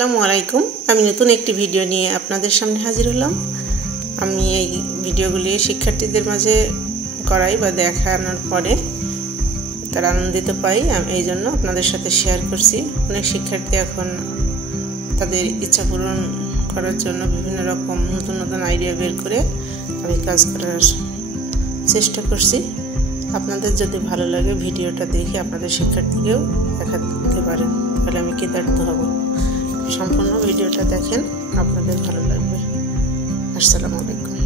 আসসালামু আলাইকুম। আমি নতুন একটি ভিডিও নিয়ে আপনাদের সামনে হাজির হলাম। আমি এই ভিডিওগুলি শিক্ষার্থীদের মাঝে করাই বা দেখানোর পরে তারা আনন্দিত পাই, এই জন্য আপনাদের সাথে শেয়ার করছি। অনেক শিক্ষার্থী এখন তাদের ইচ্ছা পূরণ করার জন্য বিভিন্ন রকম নতুন নতুন আইডিয়া বের করে আমি কাজ করার চেষ্টা করছি। আপনাদের যদি ভালো লাগে ভিডিওটা দেখে আপনাদের শিক্ষার্থীকেও দেখাতে পারেন, তাহলে আমি কৃতার্থ হব। সম্পূর্ণ ভিডিওটা দেখেন, আপনাদের ভালো লাগবে। আসসালামু আলাইকুম।